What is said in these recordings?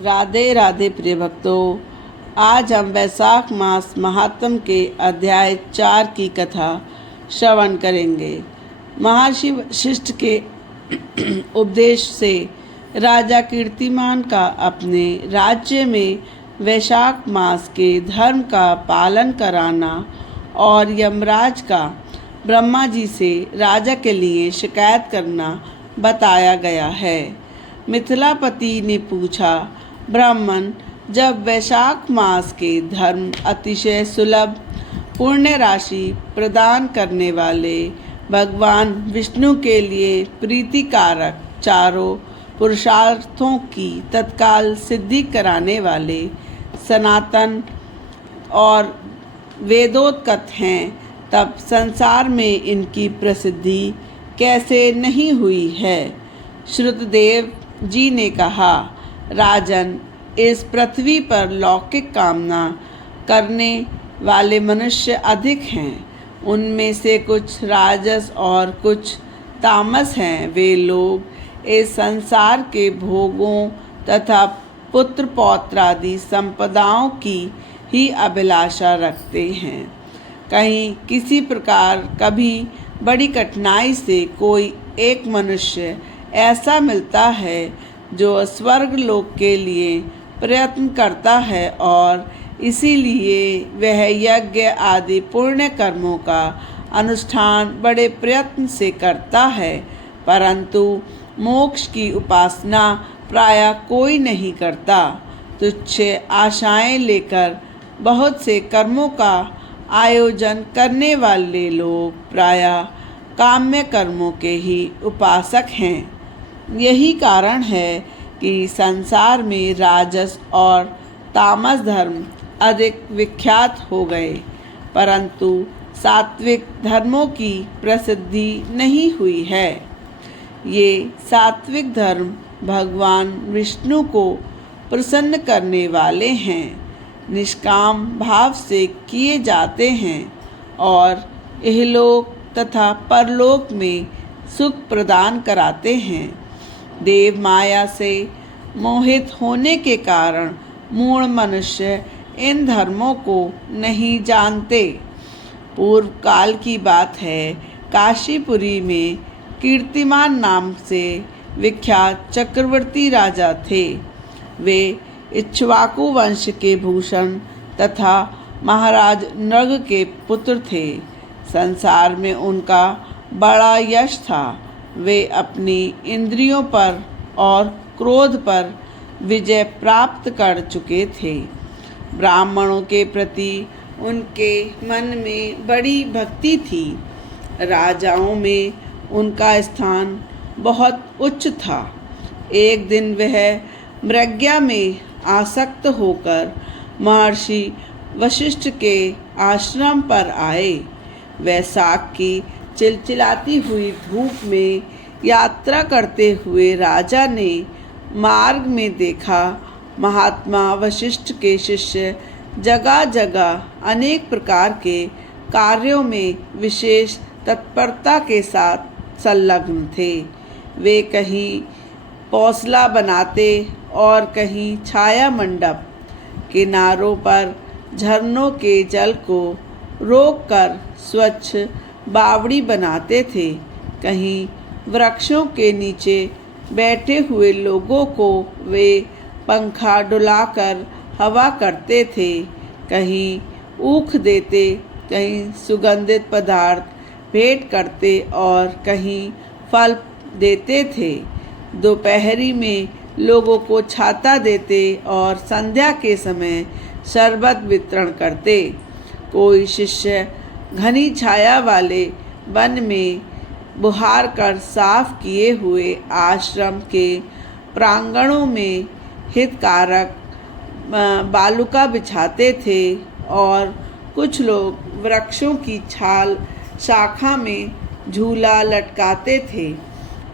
राधे राधे प्रिय भक्तों, आज हम वैशाख मास महात्म के अध्याय 4 की कथा श्रवण करेंगे। महर्षि वशिष्ठ के उपदेश से राजा कीर्तिमान का अपने राज्य में वैशाख मास के धर्म का पालन कराना और यमराज का ब्रह्मा जी से राजा के लिए शिकायत करना बताया गया है। मिथिलापति ने पूछा, ब्राह्मण, जब वैशाख मास के धर्म अतिशय सुलभ पुण्य राशि प्रदान करने वाले भगवान विष्णु के लिए प्रीतिकारक चारों पुरुषार्थों की तत्काल सिद्धि कराने वाले सनातन और वेदोत्कट हैं, तब संसार में इनकी प्रसिद्धि कैसे नहीं हुई है। श्रुतदेव जी ने कहा, राजन, इस पृथ्वी पर लौकिक कामना करने वाले मनुष्य अधिक हैं। उनमें से कुछ राजस और कुछ तामस हैं। वे लोग इस संसार के भोगों तथा पुत्र पौत्रादि संपदाओं की ही अभिलाषा रखते हैं। कहीं किसी प्रकार कभी बड़ी कठिनाई से कोई एक मनुष्य ऐसा मिलता है जो स्वर्ग लोक के लिए प्रयत्न करता है और इसीलिए वह यज्ञ आदि पुण्य कर्मों का अनुष्ठान बड़े प्रयत्न से करता है, परंतु मोक्ष की उपासना प्रायः कोई नहीं करता। तुच्छ आशाएं लेकर बहुत से कर्मों का आयोजन करने वाले लोग प्रायः काम्य कर्मों के ही उपासक हैं। यही कारण है कि संसार में राजस और तामस धर्म अधिक विख्यात हो गए, परंतु सात्विक धर्मों की प्रसिद्धि नहीं हुई है। ये सात्विक धर्म भगवान विष्णु को प्रसन्न करने वाले हैं, निष्काम भाव से किए जाते हैं और इहलोक तथा परलोक में सुख प्रदान कराते हैं। देव माया से मोहित होने के कारण मूढ़ मनुष्य इन धर्मों को नहीं जानते। पूर्व काल की बात है, काशीपुरी में कीर्तिमान नाम से विख्यात चक्रवर्ती राजा थे। वे इक्ष्वाकु वंश के भूषण तथा महाराज नृग के पुत्र थे। संसार में उनका बड़ा यश था। वे अपनी इंद्रियों पर और क्रोध पर विजय प्राप्त कर चुके थे। ब्राह्मणों के प्रति उनके मन में बड़ी भक्ति थी। राजाओं में उनका स्थान बहुत उच्च था। एक दिन वह मृज्ञा में आसक्त होकर महर्षि वशिष्ठ के आश्रम पर आए। वैशाख की चिलचिलाती हुई धूप में यात्रा करते हुए राजा ने मार्ग में देखा, महात्मा वशिष्ठ के शिष्य जगह जगह अनेक प्रकार के कार्यों में विशेष तत्परता के साथ संलग्न थे। वे कहीं पौसला बनाते और कहीं छाया मंडप किनारों पर झरनों के जल को रोककर स्वच्छ बावड़ी बनाते थे। कहीं वृक्षों के नीचे बैठे हुए लोगों को वे पंखा डुलाकर हवा करते थे। कहीं ऊख देते, कहीं सुगंधित पदार्थ भेंट करते और कहीं फल देते थे। दोपहरी में लोगों को छाता देते और संध्या के समय शरबत वितरण करते। कोई शिष्य घनी छाया वाले वन में बुहार कर साफ किए हुए आश्रम के प्रांगणों में हितकारक बालुका बिछाते थे और कुछ लोग वृक्षों की छाल शाखा में झूला लटकाते थे।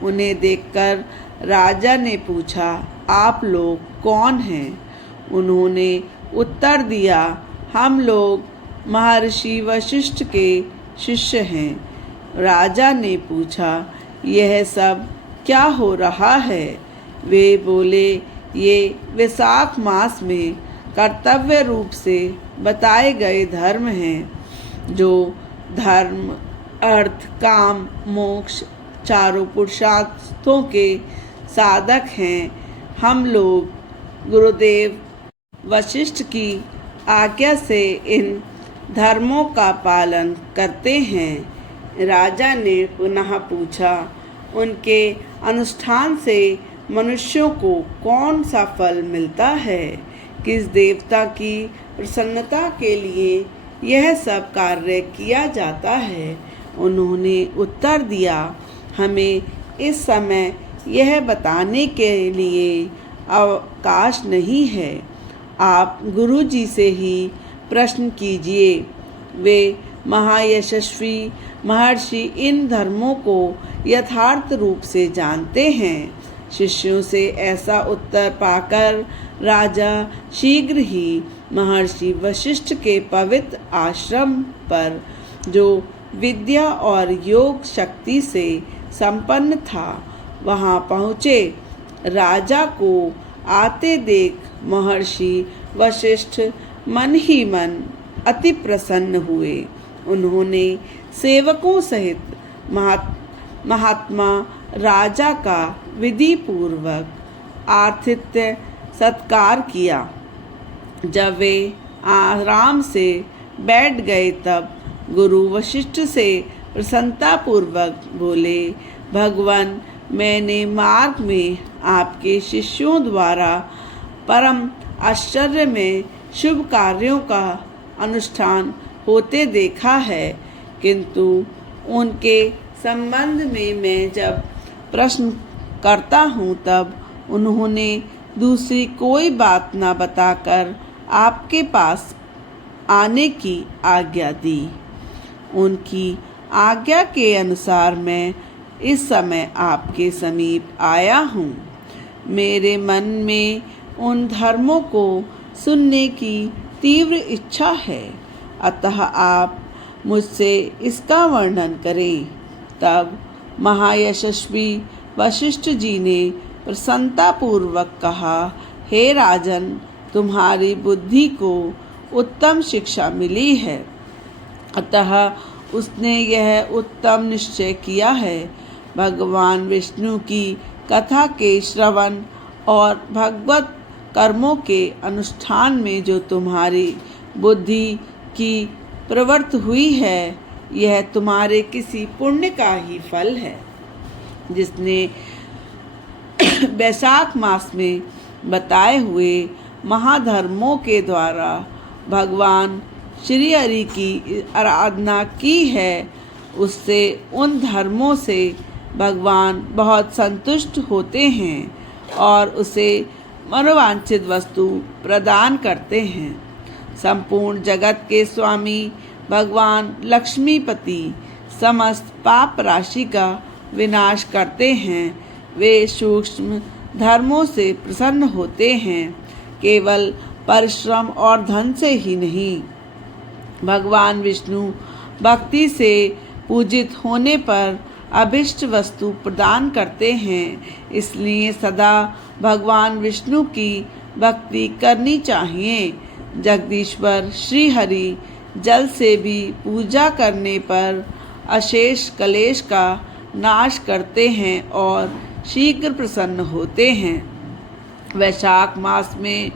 उन्हें देखकर राजा ने पूछा, आप लोग कौन हैं? उन्होंने उत्तर दिया, हम लोग महर्षि वशिष्ठ के शिष्य हैं। राजा ने पूछा, यह सब क्या हो रहा है? वे बोले, ये वैशाख मास में कर्तव्य रूप से बताए गए धर्म हैं, जो धर्म, अर्थ, काम, मोक्ष चारों पुरुषार्थों के साधक हैं। हम लोग गुरुदेव वशिष्ठ की आज्ञा से इन धर्मों का पालन करते हैं। राजा ने पुनः पूछा, उनके अनुष्ठान से मनुष्यों को कौन सा फल मिलता है? किस देवता की प्रसन्नता के लिए यह सब कार्य किया जाता है? उन्होंने उत्तर दिया, हमें इस समय यह बताने के लिए अवकाश नहीं है। आप गुरु जी से ही प्रश्न कीजिए। वे महायशस्वी महर्षि इन धर्मों को यथार्थ रूप से जानते हैं। शिष्यों से ऐसा उत्तर पाकर राजा शीघ्र ही महर्षि वशिष्ठ के पवित्र आश्रम पर, जो विद्या और योग शक्ति से संपन्न था, वहां पहुँचे। राजा को आते देख महर्षि वशिष्ठ मन ही मन अति प्रसन्न हुए। उन्होंने सेवकों सहित महात्मा राजा का विधि पूर्वक आतिथ्य सत्कार किया। जब वे आराम से बैठ गए तब गुरु वशिष्ठ से प्रसन्नता पूर्वक बोले, भगवान, मैंने मार्ग में आपके शिष्यों द्वारा परम आश्चर्य में शुभ कार्यों का अनुष्ठान होते देखा है, किंतु उनके संबंध में मैं जब प्रश्न करता हूँ तब उन्होंने दूसरी कोई बात न बताकर आपके पास आने की आज्ञा दी। उनकी आज्ञा के अनुसार मैं इस समय आपके समीप आया हूँ। मेरे मन में उन धर्मों को सुनने की तीव्र इच्छा है, अतः आप मुझसे इसका वर्णन करें। तब महायशस्वी वशिष्ठ जी ने प्रसन्नतापूर्वक कहा, हे राजन, तुम्हारी बुद्धि को उत्तम शिक्षा मिली है, अतः उसने यह उत्तम निश्चय किया है, भगवान विष्णु की कथा के श्रवण और भगवत कर्मों के अनुष्ठान में जो तुम्हारी बुद्धि की प्रवृत्ति हुई है, यह तुम्हारे किसी पुण्य का ही फल है, जिसने वैशाख मास में बताए हुए महाधर्मों के द्वारा भगवान श्री हरि की आराधना की है, उससे उन धर्मों से भगवान बहुत संतुष्ट होते हैं और उसे मनोवांछित वस्तु प्रदान करते हैं। संपूर्ण जगत के स्वामी भगवान लक्ष्मीपति समस्त पाप राशि का विनाश करते हैं। वे सूक्ष्म धर्मों से प्रसन्न होते हैं, केवल परिश्रम और धन से ही नहीं। भगवान विष्णु भक्ति से पूजित होने पर अभिष्ट वस्तु प्रदान करते हैं, इसलिए सदा भगवान विष्णु की भक्ति करनी चाहिए। जगदीश्वर श्री हरि जल से भी पूजा करने पर अशेष कलेश का नाश करते हैं और शीघ्र प्रसन्न होते हैं। वैशाख मास में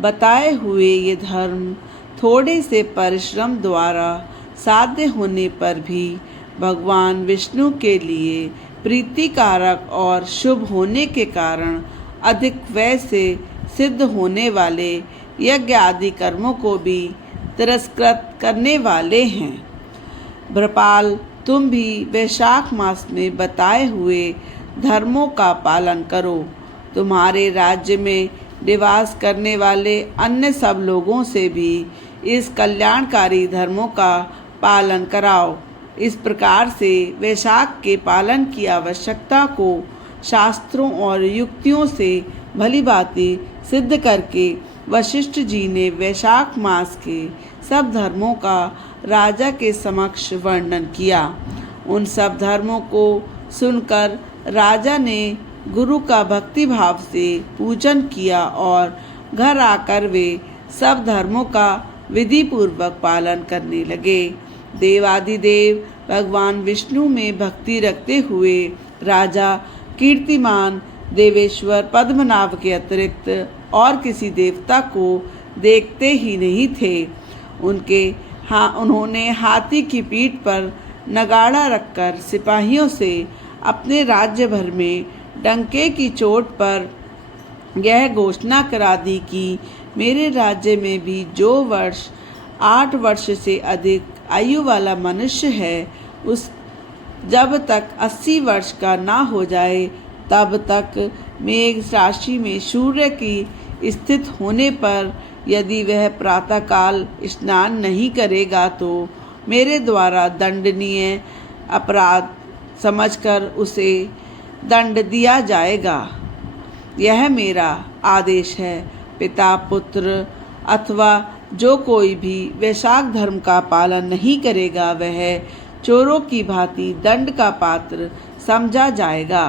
बताए हुए ये धर्म थोड़े से परिश्रम द्वारा साध्य होने पर भी भगवान विष्णु के लिए प्रीतिकारक और शुभ होने के कारण अधिक व्यय से सिद्ध होने वाले यज्ञ आदि कर्मों को भी तिरस्कृत करने वाले हैं। भृपाल, तुम भी वैशाख मास में बताए हुए धर्मों का पालन करो। तुम्हारे राज्य में निवास करने वाले अन्य सब लोगों से भी इस कल्याणकारी धर्मों का पालन कराओ। इस प्रकार से वैशाख के पालन की आवश्यकता को शास्त्रों और युक्तियों से भलीभांति सिद्ध करके वशिष्ठ जी ने वैशाख मास के सब धर्मों का राजा के समक्ष वर्णन किया। उन सब धर्मों को सुनकर राजा ने गुरु का भक्ति भाव से पूजन किया और घर आकर वे सब धर्मों का विधि पूर्वक पालन करने लगे। देवादिदेव भगवान विष्णु में भक्ति रखते हुए राजा कीर्तिमान देवेश्वर पद्मनाभ के अतिरिक्त और किसी देवता को देखते ही नहीं थे। उन्होंने हाथी की पीठ पर नगाड़ा रखकर सिपाहियों से अपने राज्य भर में डंके की चोट पर यह घोषणा करा दी कि मेरे राज्य में भी जो 8 वर्ष से अधिक आयु वाला मनुष्य है, उस जब तक 80 वर्ष का ना हो जाए तब तक मेघ राशि में सूर्य की स्थित होने पर यदि वह प्रातःकाल स्नान नहीं करेगा तो मेरे द्वारा दंडनीय अपराध समझकर उसे दंड दिया जाएगा। यह मेरा आदेश है। पिता पुत्र अथवा जो कोई भी वैशाख धर्म का पालन नहीं करेगा वह चोरों की भांति दंड का पात्र समझा जाएगा।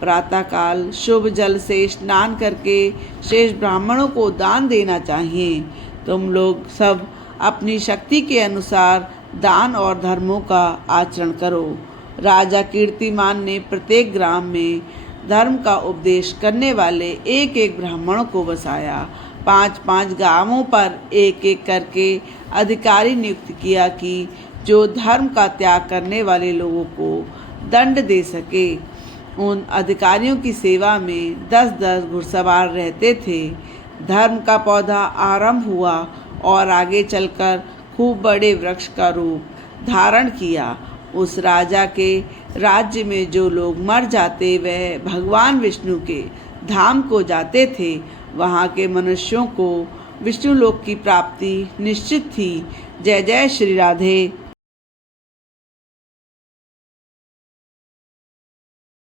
प्रातःकाल शुभ जल से स्नान करके शेष ब्राह्मणों को दान देना चाहिए। तुम लोग सब अपनी शक्ति के अनुसार दान और धर्मों का आचरण करो। राजा कीर्तिमान ने प्रत्येक ग्राम में धर्म का उपदेश करने वाले एक एक ब्राह्मणों को बसाया। 5-5 गांवों पर एक एक करके अधिकारी नियुक्त किया कि जो धर्म का त्याग करने वाले लोगों को दंड दे सके। उन अधिकारियों की सेवा में 10-10 घुड़सवार रहते थे। धर्म का पौधा आरंभ हुआ और आगे चलकर खूब बड़े वृक्ष का रूप धारण किया। उस राजा के राज्य में जो लोग मर जाते वह भगवान विष्णु के धाम को जाते थे। वहाँ के मनुष्यों को विष्णु लोक की प्राप्ति निश्चित थी। जय जय श्री राधे।